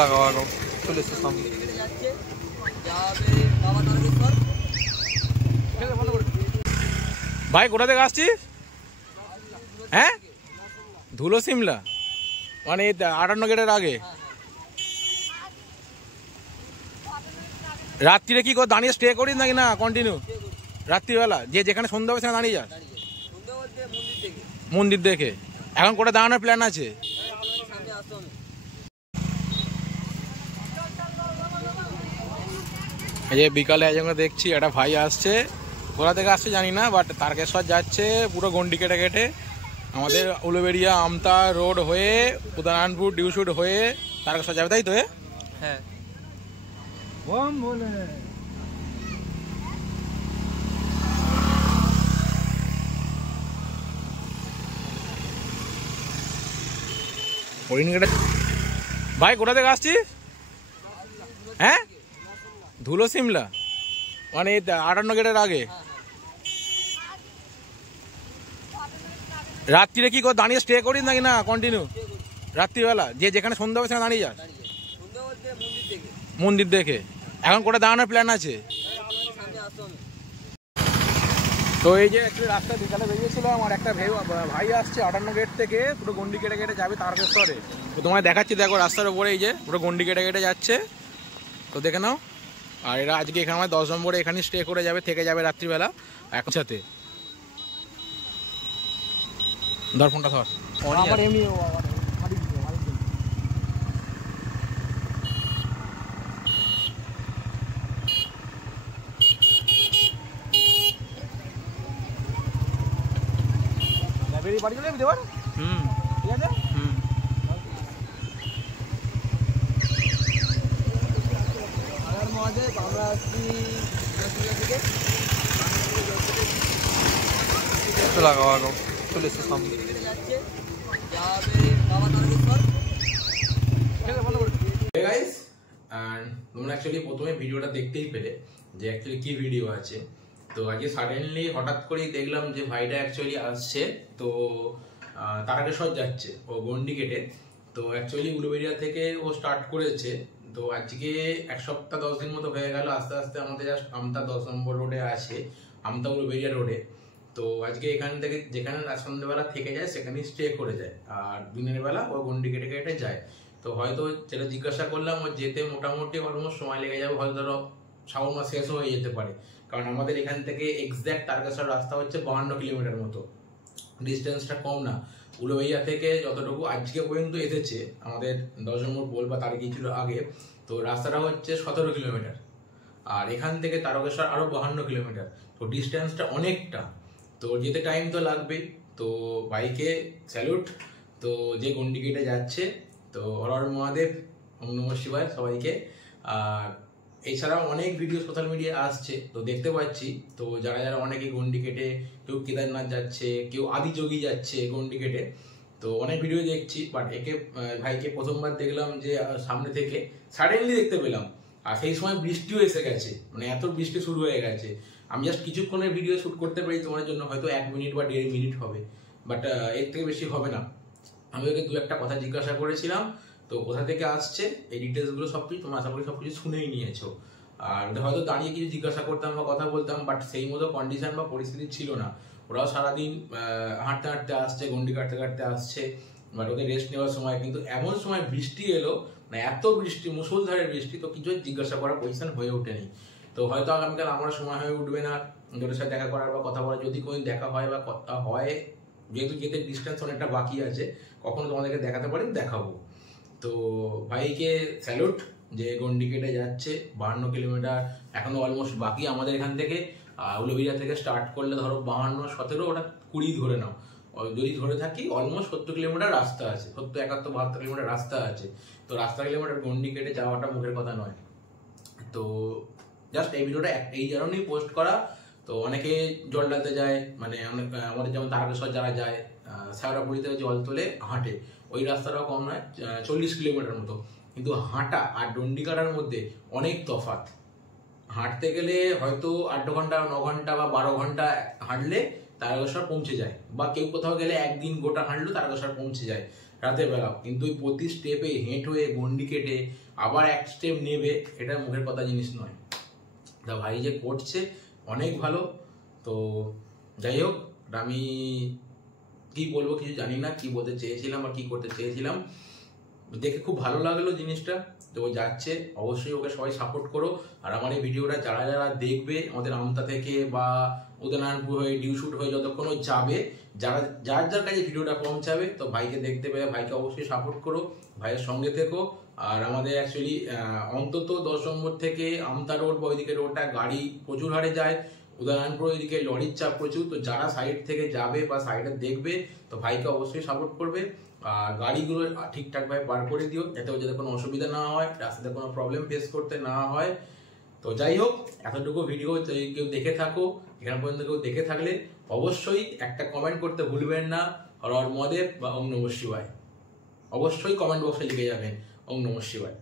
লাগাও লাগাও চলে এসছে সামনে। ভাই কোথা থেকে আসছিস? হ্যাঁ, ধুলো সিমলা মানে 58 গেটের আগে। রাত্রিরে কি করে দাঁড়িয়ে স্টে করিস নাকি না কন্টিনিউ? রাত্রিবেলা যে যেখানে সন্ধ্যা হবে সেখানে দাঁড়িয়ে যাস মন্দির দেখে। এখন কোথায় দাঁড়ানোর প্ল্যান আছে? এই যে বিকালে একজনকে দেখছি, একটা ভাই আসছে, কোথা থেকে আসছে জানি না, বাট তারকেশ্বর যাচ্ছে পুরো গন্ডি কেটে কেটে আমাদের উলুবেড়িয়া আমতা রোড হয়ে উদয়নারায়ণপুর ডিউশুট হয়ে তারকেশ্বর যাবে, তাই তো? হ্যাঁ ভাই কোথা থেকে আসছিস? হ্যাঁ, ধুলো সিমলা মানে 58 গেটের আগে। রাত্রিরে কি করে দাঁড়িয়ে স্টে করিস নাকি না কন্টিনিউ? রাত্রিবেলা যে যেখানে সন্ধ্যা হবে সেখানে দাঁড়িয়ে যাস মন্দির দেখে। এখন কোথায় দাঁড়ানোর প্ল্যান আছে? তো এই যে একটু রাস্তা বিকালে বেরিয়েছিলাম, আর একটা ভাই আসছে 58 গেট থেকে পুরো গন্ডি কেটে কেটে যাবে তারকেশ্বরে। তো তোমায় দেখাচ্ছি, দেখো রাস্তার উপরে এই যে পুরো গন্ডি কেটে কেটে যাচ্ছে, তো দেখে নাও। আর এরা আজকে এখানে আমার 10 নম্বরে এখানে স্টে করে যাবে, থেকে যাবে রাত্রিবেলা একসাথে। ধর ফোনটা ধর। বাড়ি চলে যাবি দেবার? ঠিক আছে। লাগাও লাগাও চলে এসছে সামনে। তোমরা অ্যাকচুয়ালি প্রথমে ভিডিওটা দেখতেই পেলে যে অ্যাকচুয়ালি কি ভিডিও আছে। তো আজকে সাডেনলি হঠাৎ করেই দেখলাম যে ভাইটা অ্যাকচুয়ালি আসছে, তো তারকেশ্বর যাচ্ছে ও গন্ডি কেটে। তো অ্যাকচুয়ালি উলুবেড়িয়া থেকে ও স্টার্ট করেছে। তো আজকে 1 সপ্তাহ 10 দিন মতো হয়ে গেল, আস্তে আস্তে আমাদের আমতা 10 নম্বর রোডে আছে, আমতা উলুবেড়িয়া রোডে। তো আজকে এখান থেকে যেখানে সন্ধ্যেবেলা থেকে যায় সেখানেই স্টে করে যায়, আর দিনের বেলা ও গন্ডি কেটে কেটে যায়। তো হয়তো যেটা জিজ্ঞাসা করলাম, ও যেতে মোটামুটি অলমোস্ট সময় লেগে যাবে, হয়তো ধরো শ্রাবণ মাস শেষও হয়ে যেতে পারে। কারণ আমাদের এখান থেকে এক্স্যাক্ট তারকেশ্বর রাস্তা হচ্ছে 52 কিলোমিটার মতো, ডিস্টেন্সটা কম না। উলুবেড়িয়া থেকে যতটুকু আজকে পর্যন্ত এসেছে আমাদের 10 নম্বর পোল বা তার কিছু আগে, তো রাস্তাটা হচ্ছে 17 কিলোমিটার, আর এখান থেকে তারকেশ্বর আরো 52 কিলোমিটার। তো ডিস্টেন্সটা অনেকটা, তো যেতে টাইম তো লাগবেই। তো বাইকে স্যালুট, তো যে গন্ডি কেটে যাচ্ছে। তো হর হর মহাদেব, ওম নমঃ শিবায় সবাইকে। আর এছাড়াও অনেক ভিডিও সোশ্যাল মিডিয়া আসছে, তো দেখতে পাচ্ছি। তো যারা যারা অনেকে গন্ডি কেটে, কেউ কেদারনাথ যাচ্ছে, কেউ আদিযোগী যাচ্ছে গন্ডি কেটে, তো অনেক ভিডিও দেখছি। বাট একে ভাইকে প্রথমবার দেখলাম যে সামনে থেকে সাডেনলি দেখতে পেলাম, আর সেই সময় বৃষ্টিও এসে গেছে, মানে এত বৃষ্টি শুরু হয়ে গেছে। আমি জাস্ট কিছুক্ষণের ভিডিও শ্যুট করতে পারি তোমার জন্য, হয়তো 1 মিনিট বা 1.5 মিনিট হবে, বাট এর থেকে বেশি হবে না। আমি ওকে 2-1টা কথা জিজ্ঞাসা করেছিলাম, তো কোথা থেকে আসছে এই ডিটেলসগুলো সবকিছু তোমরা আশা করি সবকিছু শুনেই নিয়েছো। আর হয়তো দাঁড়িয়ে কিছু জিজ্ঞাসা করতাম বা কথা বলতাম, বাট সেই মতো কন্ডিশন বা পরিস্থিতি ছিল না। ওরাও সারাদিন হাঁটতে হাঁটতে আসছে, গন্ডি কাটতে কাটতে আসছে, বাট ওদের রেস্ট নেওয়ার সময় কিন্তু এমন সময় বৃষ্টি এলো, মানে এত বৃষ্টি, মুষলধারের বৃষ্টি, তো কিছু জিজ্ঞাসা করার পজিশন হয়ে ওঠেনি। তো হয়তো আগামীকাল আমার সময় হয়ে উঠবে না ওদের সাথে দেখা করার বা কথা বলার। যদি কোনোদিন দেখা হয় বা কথা হয়, যেহেতু যেতে ডিস্টেন্স অনেকটা বাকি আছে, কখনো তোমাদেরকে দেখাতে পারি, দেখাবো। তো ভাইকে স্যালুট যে গন্ডি কেটে যাচ্ছে 52 কিলোমিটার, এখনো অলমোস্ট বাকি আমাদের এখান থেকে। উলুবেড়িয়া থেকে স্টার্ট করলে ধরো 52, 17, ওটা 20 ধরে নাও। যদি ধরে থাকি অলমোস্ট 70 কিলোমিটার রাস্তা আছে, 70, 71, 72 কিলোমিটার রাস্তা আছে। তো রাস্তা কিলোমিটার গন্ডি কেটে যাওয়াটা মুখের কথা নয়। তো জাস্ট এই ভিডিওটা এই কারণেই পোস্ট করা। তো অনেকে জল ঢালতে যায়, মানে আমাদের যেমন তারকেশ্বর যারা যায়, শ্যাওড়াপুরি থেকে জল তোলে, হাঁটে, ওই রাস্তাটাও কম নয়, 40 কিলোমিটার মতো। কিন্তু হাঁটা আর ডন্ডি কাটার মধ্যে অনেক তফাৎ। হাঁটতে গেলে হয়তো 8 ঘন্টা, 9 ঘন্টা বা 12 ঘন্টা হাঁটলে তারকেশ্বর পৌঁছে যায়, বা কেউ কোথাও গেলে একদিন গোটা হাঁটলেও তারকেশ্বর পৌঁছে যায় রাতের বেলাও। কিন্তু ওই প্রতি স্টেপে হেঁট হয়ে গন্ডি কেটে আবার এক স্টেপ নেবে, এটা মুখের কথা জিনিস নয়। তা ভাই যে করছে অনেক ভালো। তো যাই হোক, আমি কি বলবো কিছু জানি না, কি বলতে চেয়েছিলাম আর কি করতে চেয়েছিলাম, দেখে খুব ভালো লাগলো জিনিসটা। তো ও যাচ্ছে, অবশ্যই ওকে সবাই সাপোর্ট করো। আর আমার এই ভিডিওটা যারা যারা দেখবে আমাদের আমতা থেকে বা উদয়নারায়ণপুর হয়ে ডিউশুট হয়ে যতক্ষণ যাবে, যারা যার যার কাছে ভিডিওটা পৌঁছাবে, তো ভাইকে দেখতে পেলে ভাইকে অবশ্যই সাপোর্ট করো, ভাইয়ের সঙ্গে থেকো। আর আমাদের অ্যাকচুয়ালি অন্তত 10 নম্বর থেকে আমতা রোড বা ওইদিকে রোডটা গাড়ি প্রচুর হারে যায়, উদয়নারায়ণপুর ওইদিকে লরির চাপ প্রচুর। তো যারা সাইড থেকে যাবে বা সাইডে দেখবে, তো ভাইকে অবশ্যই সাপোর্ট করবে। আর গাড়িগুলো ঠিকঠাকভাবে পার করে দিও, যাতে যাতে কোনো অসুবিধা না হয়, রাস্তাতে কোনো প্রবলেম ফেস করতে না হয়। তো যাই হোক, এতটুকু ভিডিও কেউ দেখে থাকো, এখান পর্যন্ত কেউ দেখে থাকলে অবশ্যই একটা কমেন্ট করতে ভুলবেন না, হর হর মহাদেব বা ওম নমঃ শিবায়। অবশ্যই কমেন্ট বক্সে লিখে যাবেন ওম নমঃ শিবায়।